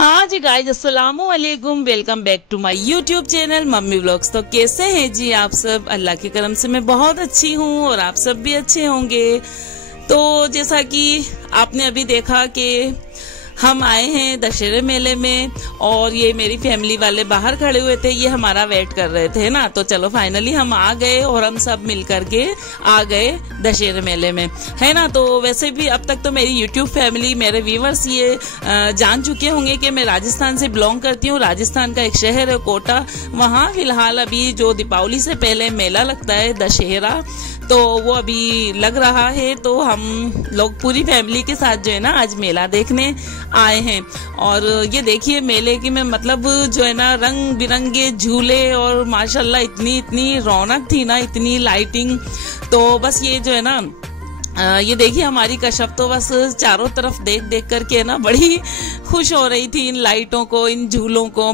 हाँ जी गाइज, अस्सलामु अलैकुम। Welcome back to my YouTube channel mummy vlogs. तो कैसे हैं जी आप सब? अल्लाह के करम से मैं बहुत अच्छी हूँ और आप सब भी अच्छे होंगे। तो जैसा कि आपने अभी देखा कि हम आए हैं दशहरे मेले में और ये मेरी फैमिली वाले बाहर खड़े हुए थे, ये हमारा वेट कर रहे थे ना। तो चलो फाइनली हम आ गए और हम सब मिल करके आ गए दशहरे मेले में, है ना। तो वैसे भी अब तक तो मेरी यूट्यूब फैमिली, मेरे व्यूवर्स ये जान चुके होंगे कि मैं राजस्थान से बिलोंग करती हूँ। राजस्थान का एक शहर है कोटा, वहाँ फिलहाल अभी जो दीपावली से पहले मेला लगता है दशहरा, तो वो अभी लग रहा है। तो हम लोग पूरी फैमिली के साथ जो है ना आज मेला देखने आए हैं। और ये देखिए मेले की में मतलब जो है ना रंग बिरंगे झूले और माशाल्लाह इतनी रौनक थी ना, इतनी लाइटिंग। तो बस ये जो है ना ये देखिए हमारी कश्यप तो बस चारों तरफ देख करके ना बड़ी खुश हो रही थी इन लाइटों को, इन झूलों को।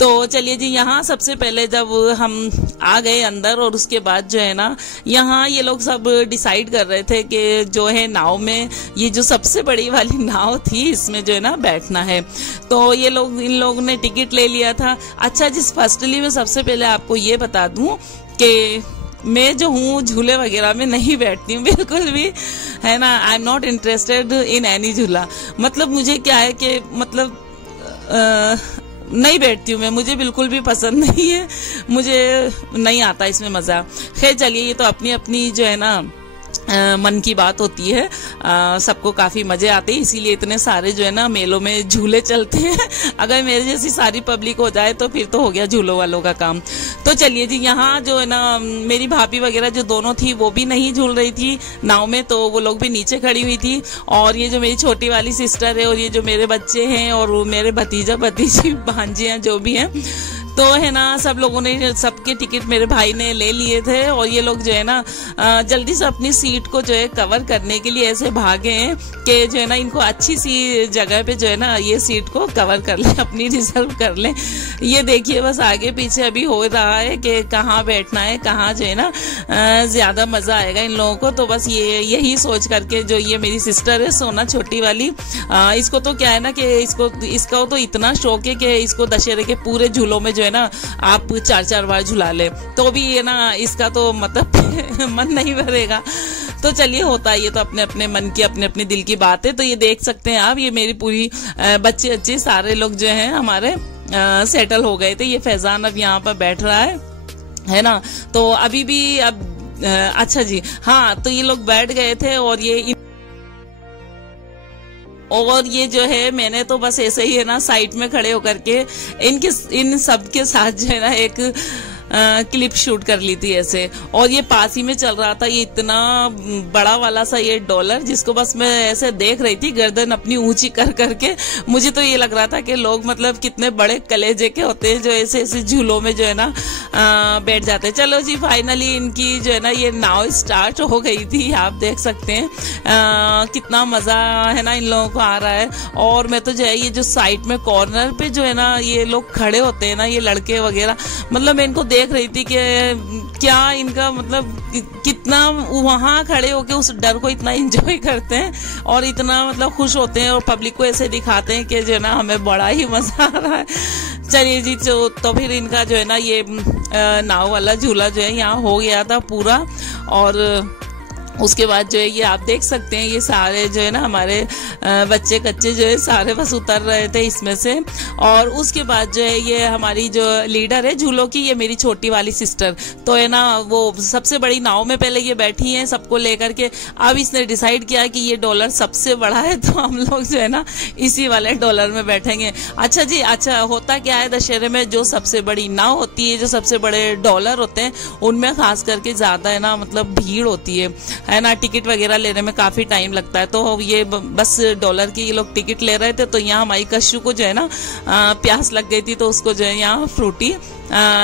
तो चलिए जी, यहाँ सबसे पहले जब हम आ गए अंदर और उसके बाद जो है ना यहाँ ये लोग सब डिसाइड कर रहे थे कि जो है नाव में, ये जो सबसे बड़ी वाली नाव थी इसमें जो है ना बैठना है। तो ये लोग, इन लोगों ने टिकट ले लिया था। अच्छा जी, फर्स्टली मैं सबसे पहले आपको ये बता दूं कि मैं जो हूँ झूले वगैरह में नहीं बैठती हूँ बिल्कुल भी, है ना। I am not interested in any झूला। मतलब मुझे क्या है कि मतलब नहीं बैठती हूँ मैं, मुझे बिल्कुल भी पसंद नहीं है, मुझे नहीं आता इसमें मजा। खैर चलिए, ये तो अपनी अपनी जो है ना मन की बात होती है। सबको काफी मजे आते हैं, इसीलिए इतने सारे जो है ना मेलों में झूले चलते हैं। अगर मेरे जैसी सारी पब्लिक हो जाए तो फिर तो हो गया झूलों वालों का काम। तो चलिए जी, यहाँ जो है ना मेरी भाभी वगैरह जो दोनों थी वो भी नहीं झूल रही थी नाव में, तो वो लोग भी नीचे खड़ी हुई थी। और ये जो मेरी छोटी वाली सिस्टर है और ये जो मेरे बच्चे हैं और मेरे भतीजा भतीजी भांजे हैं जो भी हैं, तो है ना सब लोगों ने, सबके टिकट मेरे भाई ने ले लिए थे। और ये लोग जो है ना जल्दी से अपनी सीट को जो है कवर करने के लिए ऐसे भागे हैं कि जो है ना इनको अच्छी सी जगह पे जो है ना ये सीट को कवर कर ले, अपनी रिजर्व कर ले। ये देखिए बस आगे पीछे अभी हो रहा है कि कहाँ बैठना है, कहाँ जो है ना ज्यादा मजा आएगा इन लोगों को। तो बस यही सोच करके जो ये मेरी सिस्टर है सोना छोटी वाली, इसको तो क्या है ना कि इसका तो इतना शौक है कि इसको दशहरे के पूरे झूलों में जो ना आप 4-4 बार झुला ले तो भी ये ना इसका तो मतलब मन नहीं भरेगा। तो चलिए, होता है ये तो अपने अपने मन की, अपने अपने दिल की बात है। तो ये देख सकते हैं आप, ये मेरी पूरी बच्चे सारे लोग जो हैं हमारे सेटल हो गए थे। ये फैजान अब यहाँ पर बैठ रहा है ना। तो अभी भी अब अच्छा जी, हाँ, तो ये लोग बैठ गए थे और ये जो है मैंने तो बस ऐसे ही है ना साइड में खड़े होकर के इन सब के साथ जो है ना एक क्लिप शूट कर ली थी ऐसे। और ये पास ही में चल रहा था ये इतना बड़ा वाला सा ये डॉलर, जिसको बस मैं ऐसे देख रही थी गर्दन अपनी ऊंची कर करके। मुझे तो ये लग रहा था कि लोग मतलब कितने बड़े कलेजे के होते हैं जो ऐसे ऐसे झूलों में जो है ना बैठ जाते हैं। चलो जी, फाइनली इनकी जो है ना ये नाव स्टार्ट हो गई थी। आप देख सकते हैं कितना मजा है ना इन लोगों को आ रहा है। और मैं तो जो है ये जो साइड में कॉर्नर पे जो है ना ये लोग खड़े होते हैं ना, ये लड़के वगैरह, मतलब मैं इनको देख रही थी कि क्या इनका मतलब कितना वहां खड़े होके उस डर को इतना एंजॉय करते हैं और इतना मतलब खुश होते हैं और पब्लिक को ऐसे दिखाते हैं कि जो है ना हमें बड़ा ही मजा आ रहा है। चलिए जी, तो फिर इनका जो है ना ये नाव वाला झूला जो है यहाँ हो गया था पूरा। और उसके बाद जो है ये आप देख सकते हैं ये सारे जो है ना हमारे बच्चे कच्चे जो है सारे बस उतर रहे थे इसमें से। और उसके बाद जो है ये हमारी जो लीडर है झूलों की, ये मेरी छोटी वाली सिस्टर, तो है ना वो सबसे बड़ी नाव में पहले ये बैठी है सबको लेकर के। अब इसने डिसाइड किया कि ये डॉलर सबसे बड़ा है तो हम लोग जो है ना इसी वाले डॉलर में बैठेंगे। अच्छा जी, अच्छा होता क्या है दशहरे में, जो सबसे बड़ी नाव होती है, जो सबसे बड़े डॉलर होते हैं, उनमें खास करके ज्यादा है ना मतलब भीड़ होती है ना। टिकट वगैरह लेने में काफी टाइम लगता है। तो ये बस डॉलर की ये लोग टिकट ले रहे थे। तो यहाँ हमारी कश्यू को जो है ना प्यास लग गई थी, तो उसको जो है यहाँ फ्रूटी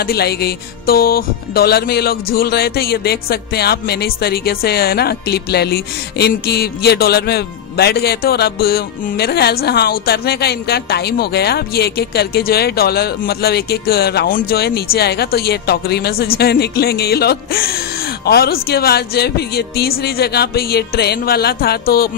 दिलाई गई। तो डॉलर में ये लोग झूल रहे थे, ये देख सकते हैं आप। मैंने इस तरीके से है ना क्लिप ले ली इनकी। ये डॉलर में बैठ गए थे और अब मेरे ख्याल से हाँ उतरने का इनका टाइम हो गया। अब ये एक एक करके जो है डॉलर मतलब एक एक राउंड जो है नीचे आएगा, तो ये टोकरी में से जो है निकलेंगे ये लोग। और उसके बाद जो है फिर ये तीसरी जगह पे ये ट्रेन वाला था। तो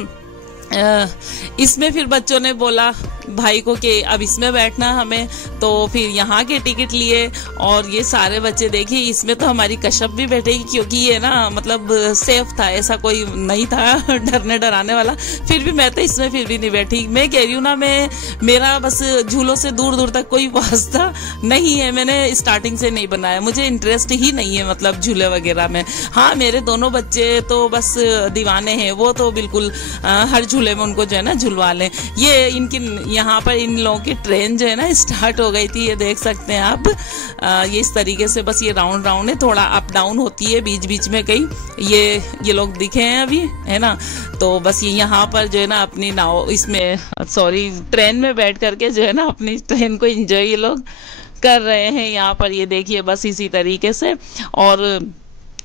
इसमें फिर बच्चों ने बोला भाई को कि अब इसमें बैठना हमें, तो फिर यहाँ के टिकट लिए और ये सारे बच्चे देखिए इसमें तो हमारी कश्यप भी बैठेगी क्योंकि ये ना मतलब सेफ था, ऐसा कोई नहीं था डरने डराने वाला। फिर भी मैं तो इसमें फिर भी नहीं बैठी। मैं कह रही हूँ ना, मैं मेरा बस झूलों से दूर दूर तक कोई वास्ता नहीं है, मैंने स्टार्टिंग से नहीं बनाया, मुझे इंटरेस्ट ही नहीं है मतलब झूले वगैरह में। हाँ मेरे दोनों बच्चे तो बस दीवाने हैं, वो तो बिल्कुल हर झूले में उनको जो है ना झुलवा लें। ये इनकी यहाँ पर इन लोगों की ट्रेन जो है ना स्टार्ट हो गई थी, ये देख सकते हैं आप। ये इस तरीके से बस ये राउंड राउंड है, थोड़ा अप डाउन होती है बीच बीच में कहीं। ये लोग दिखे हैं अभी, है ना। तो बस ये यहाँ पर जो है ना अपनी नाव इसमें सॉरी ट्रेन में बैठ करके जो है ना अपनी ट्रेन को एंजॉय ये लोग कर रहे हैं यहाँ पर। ये देखिए बस इसी तरीके से। और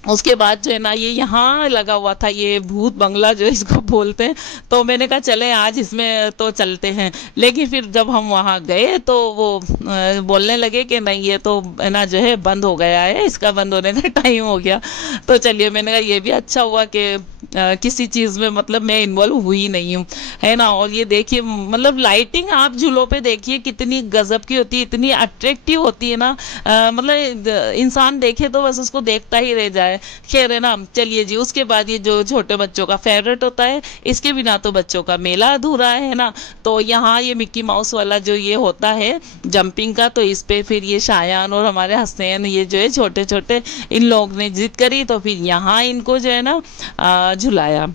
उसके बाद जो है ना ये यहाँ लगा हुआ था ये भूत बंगला जो इसको बोलते हैं, तो मैंने कहा चले आज इसमें तो चलते हैं। लेकिन फिर जब हम वहाँ गए तो वो बोलने लगे कि नहीं ये तो है ना जो है बंद हो गया है, इसका बंद होने का टाइम हो गया। तो चलिए मैंने कहा ये भी अच्छा हुआ कि किसी चीज़ में मतलब मैं इन्वॉल्व हुई नहीं हूँ, है ना। और ये देखिए मतलब लाइटिंग आप झूलों पे देखिए कितनी गजब की होती है, इतनी अट्रैक्टिव होती है ना, मतलब इंसान देखे तो बस उसको देखता ही रह जाए। खैर है ना, चलिए जी। उसके बाद ये जो छोटे बच्चों का फेवरेट होता है, इसके बिना तो बच्चों का मेला अधूरा है ना। तो यहाँ ये मिक्की माउस वाला जो ये होता है जंपिंग का, तो इस पे फिर ये शायान और हमारे हसनैन ये जो है छोटे छोटे इन लोग ने जिद करी, तो फिर यहाँ इनको जो है ना झुलाया।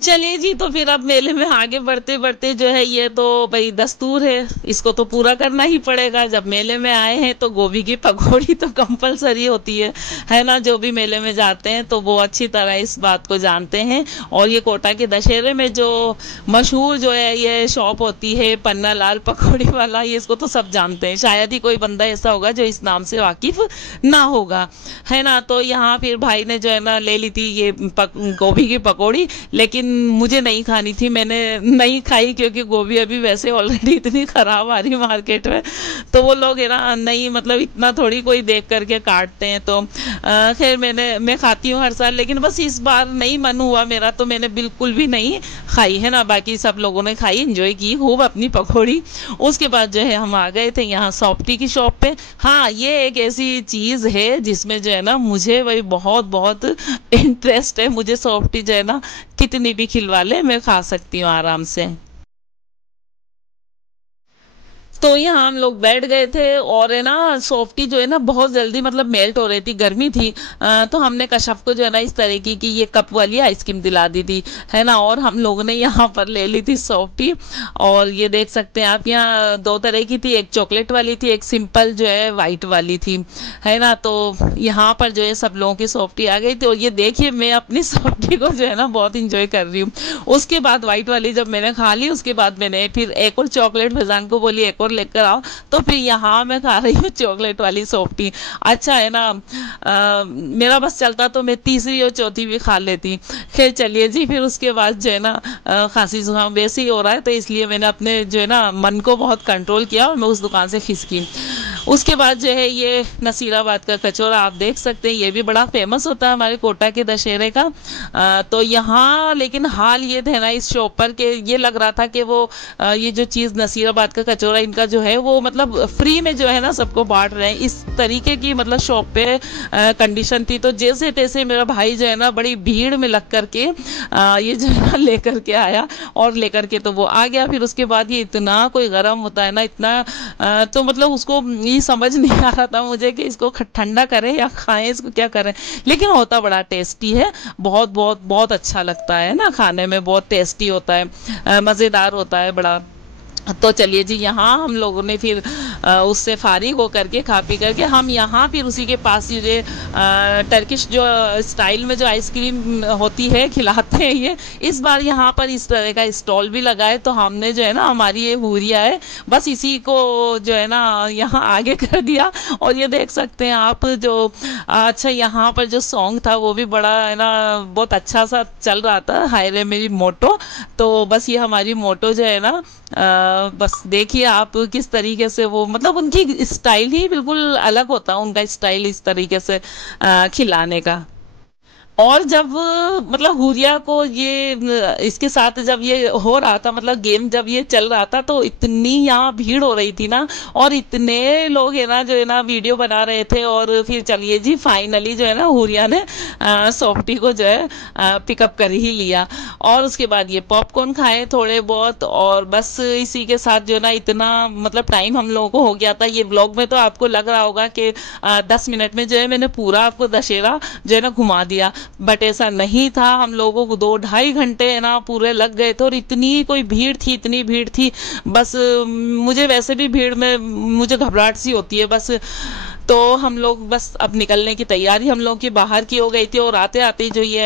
चलिए जी, तो फिर अब मेले में आगे बढ़ते बढ़ते जो है ये तो भाई दस्तूर है, इसको तो पूरा करना ही पड़ेगा। जब मेले में आए हैं तो गोभी की पकौड़ी तो कंपलसरी होती है ना। जो भी मेले में जाते हैं तो वो अच्छी तरह इस बात को जानते हैं। और ये कोटा के दशहरे में जो मशहूर जो है ये शॉप होती है पन्ना लाल पकौड़ी वाला, ये इसको तो सब जानते हैं, शायद ही कोई बंदा ऐसा होगा जो इस नाम से वाकिफ ना होगा, है ना। तो यहाँ फिर भाई ने जो है ना ले ली थी ये गोभी की पकौड़ी, लेकिन मुझे नहीं खानी थी, मैंने नहीं खाई क्योंकि गोभी अभी वैसे ऑलरेडी इतनी खराब आ रही मार्केट में। तो वो लोग है ना नहीं मतलब इतना थोड़ी कोई देख करके काटते हैं। तो खैर मैं खाती हूँ हर साल, लेकिन बस इस बार नहीं मन हुआ मेरा, तो मैंने बिल्कुल भी नहीं खाई, है ना। बाकी सब लोगों ने खाई, एंजॉय की खूब अपनी पकौड़ी। उसके बाद जो है हम आ गए थे यहाँ सॉफ्टी की शॉप पे। हाँ ये एक ऐसी चीज़ है जिसमें जो है ना मुझे वही बहुत बहुत इंटरेस्ट है। मुझे सॉफ्टी जो है ना कितनी भी खिलवा ले मैं खा सकती हूँ आराम से। तो यहाँ हम लोग बैठ गए थे और है ना सॉफ्टी जो है ना बहुत जल्दी मतलब मेल्ट हो रही थी, गर्मी थी। तो हमने कश्यप को जो है ना इस तरीके की ये कप वाली आइसक्रीम दिला दी थी, है ना। और हम लोगों ने यहाँ पर ले ली थी सॉफ्टी। और ये देख सकते हैं आप, यहाँ दो तरह की थी, एक चॉकलेट वाली थी, एक सिंपल जो है वाइट वाली थी, है ना। तो यहाँ पर जो है सब लोगों की सॉफ्टी आ गई थी। और ये देखिए मैं अपनी सॉफ्टी को जो है ना बहुत इंजॉय कर रही हूँ। उसके बाद वाइट वाली जब मैंने खा ली, उसके बाद मैंने फिर एक और चॉकलेट फैजान को बोली एक और लेकर आओ, तो फिर यहाँ मैं खा रही हूँ चॉकलेट वाली सॉफ्टी। अच्छा है ना, मेरा बस चलता तो मैं तीसरी और चौथी भी खा लेती। खैर चलिए जी, फिर उसके बाद जो है ना खांसी जुकाम वैसे ही हो रहा है, तो इसलिए मैंने अपने जो है ना मन को बहुत कंट्रोल किया और मैं उस दुकान से खिसकी। उसके बाद जो है ये नसीराबाद का कचौरा आप देख सकते हैं, ये भी बड़ा फेमस होता है हमारे कोटा के दशहरे का। तो यहाँ लेकिन हाल ये थे ना इस शॉप पर के ये लग रहा था कि वो ये जो चीज़ नसीराबाद का कचौरा इनका जो है वो मतलब फ्री में जो है ना सबको बांट रहे हैं, इस तरीके की मतलब शॉप पे कंडीशन थी। तो जैसे तैसे मेरा भाई जो है ना बड़ी भीड़ में लग करके ये जो है ना लेकर के आया और लेकर के तो वो आ गया। फिर उसके बाद ये इतना कोई गर्म होता है ना इतना, तो मतलब उसको ये समझ नहीं आ रहा था मुझे कि इसको ठंडा करें या खाएं, इसको क्या करें। लेकिन होता बड़ा टेस्टी है, बहुत बहुत बहुत अच्छा लगता है ना खाने में, बहुत टेस्टी होता है, मज़ेदार होता है बड़ा। तो चलिए जी, यहाँ हम लोगों ने फिर उससे फारिग हो करके खा पी करके हम यहाँ फिर उसी के पास ये टर्किश जो स्टाइल में जो आइसक्रीम होती है खिलाते हैं, ये इस बार यहाँ पर इस तरह का स्टॉल भी लगा है। तो हमने जो है ना हमारी ये हुरिया है बस इसी को जो है ना यहाँ आगे कर दिया। और ये देख सकते हैं आप जो अच्छा यहाँ पर जो सॉन्ग था वो भी बड़ा है ना बहुत अच्छा सा चल रहा था, हाय रे मेरी मोटो। तो बस ये हमारी मोटो जो है ना बस देखिए आप किस तरीके से वो मतलब उनकी स्टाइल ही बिल्कुल अलग होता है, उनका स्टाइल इस तरीके से खिलाने का। और जब मतलब हुरिया को ये इसके साथ जब ये हो रहा था, मतलब गेम जब ये चल रहा था, तो इतनी यहाँ भीड़ हो रही थी ना, और इतने लोग है ना जो है ना वीडियो बना रहे थे। और फिर चलिए जी फाइनली जो है ना हुरिया ने सॉफ्टी को जो है पिकअप कर ही लिया। और उसके बाद ये पॉपकॉर्न खाए थोड़े बहुत, और बस इसी के साथ जो है ना इतना मतलब टाइम हम लोगों को हो गया था। ये ब्लॉग में तो आपको लग रहा होगा कि 10 मिनट में जो है मैंने पूरा आपको दशहरा जो है ना घुमा दिया, बट ऐसा नहीं था। हम लोगों को 2-2.5 घंटे है ना पूरे लग गए थे। और इतनी कोई भीड़ थी, इतनी भीड़ थी, बस मुझे वैसे भी भीड़ में मुझे घबराहट सी होती है बस। तो हम लोग बस अब निकलने की तैयारी हम लोग की बाहर की हो गई थी। और आते आते जो ये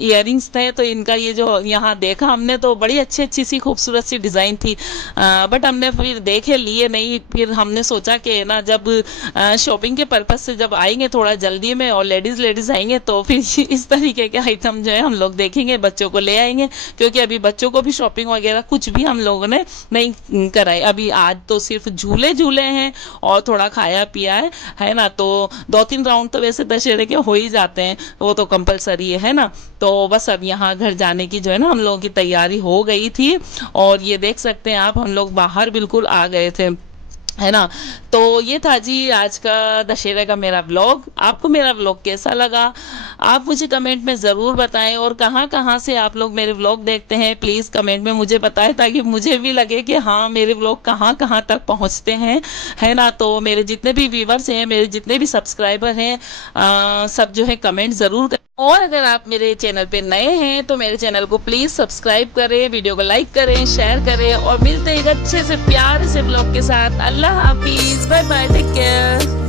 इयररिंग्स थे, तो इनका ये जो यहाँ देखा हमने, तो बड़ी अच्छी अच्छी सी खूबसूरत सी डिज़ाइन थी, बट हमने फिर देखे लिए नहीं। फिर हमने सोचा कि ना जब शॉपिंग के पर्पज से जब आएंगे थोड़ा जल्दी में, और लेडीज़ आएंगे, तो फिर इस तरीके के आइटम जो है हम लोग देखेंगे, बच्चों को ले आएंगे। क्योंकि अभी बच्चों को भी शॉपिंग वगैरह कुछ भी हम लोगों ने नहीं कराई अभी। आज तो सिर्फ झूले हैं और थोड़ा खाया पिया है ना। तो 2-3 राउंड तो वैसे दशहरे के हो ही जाते हैं, वो तो कंपलसरी है ना। तो बस अब यहाँ घर जाने की जो है ना हम लोगों की तैयारी हो गई थी। और ये देख सकते हैं आप, हम लोग बाहर बिल्कुल आ गए थे, है ना। तो ये था जी आज का दशहरे का मेरा व्लॉग। आपको मेरा व्लॉग कैसा लगा आप मुझे कमेंट में ज़रूर बताएं। और कहाँ कहाँ से आप लोग मेरे व्लॉग देखते हैं प्लीज़ कमेंट में मुझे बताएं, ताकि मुझे भी लगे कि हाँ मेरे व्लॉग कहाँ कहाँ तक पहुँचते हैं, है ना। तो मेरे जितने भी व्यूवर्स हैं, मेरे जितने भी सब्सक्राइबर हैं, सब जो है कमेंट ज़रूर करें। और अगर आप मेरे चैनल पे नए हैं तो मेरे चैनल को प्लीज़ सब्सक्राइब करें, वीडियो को लाइक करें, शेयर करें। और मिलते हैं एक अच्छे से प्यार से व्लॉग के साथ। अल्लाह हाफिज़, बाय बाय, टेक केयर।